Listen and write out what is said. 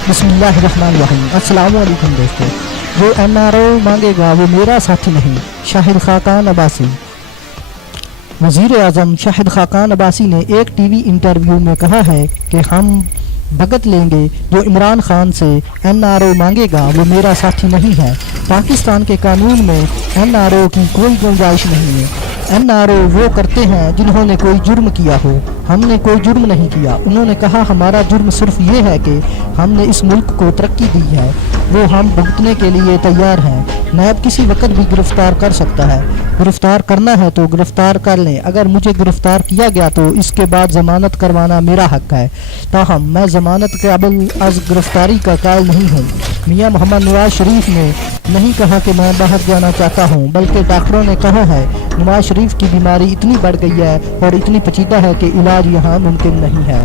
बिस्मिल्लाहिर्रहमानिर्रहीम। अस्सलाम वालेकुम दोस्तों। जो एनआरओ मांगेगा वो मेरा साथी नहीं। शाहिद खाकान अब्बासी। वज़ीर आज़म शाहिद खाकान अब्बासी ने एक टीवी इंटरव्यू में कहा है कि हम भगत लेंगे, जो इमरान खान से एनआरओ मांगेगा वो मेरा साथी नहीं है। पाकिस्तान के कानून में एनआरओ की कोई गुंजाइश नहीं है। एनआरओ वो करते हैं जिन्होंने कोई जुर्म किया हो। हमने कोई जुर्म नहीं किया। उन्होंने कहा हमारा जुर्म सिर्फ ये है कि हमने इस मुल्क को तरक्की दी है, वो हम भुगतने के लिए तैयार हैं। नैब किसी वक्त भी गिरफ्तार कर सकता है। गिरफ्तार करना है तो गिरफ्तार कर लें। अगर मुझे गिरफ्तार किया गया तो इसके बाद ज़मानत करवाना मेरा हक है। ताहम मैं ज़मानत काबिल अज़ गिरफ्तारी का कायल नहीं हूँ। मियाँ मोहम्मद नवाज शरीफ ने नहीं कहा कि मैं बाहर जाना चाहता हूँ, बल्कि डॉक्टरों ने कहा है नवाज शरीफ की बीमारी इतनी बढ़ गई है और इतनी पेचीदा है कि इलाज यहाँ मुमकिन नहीं है।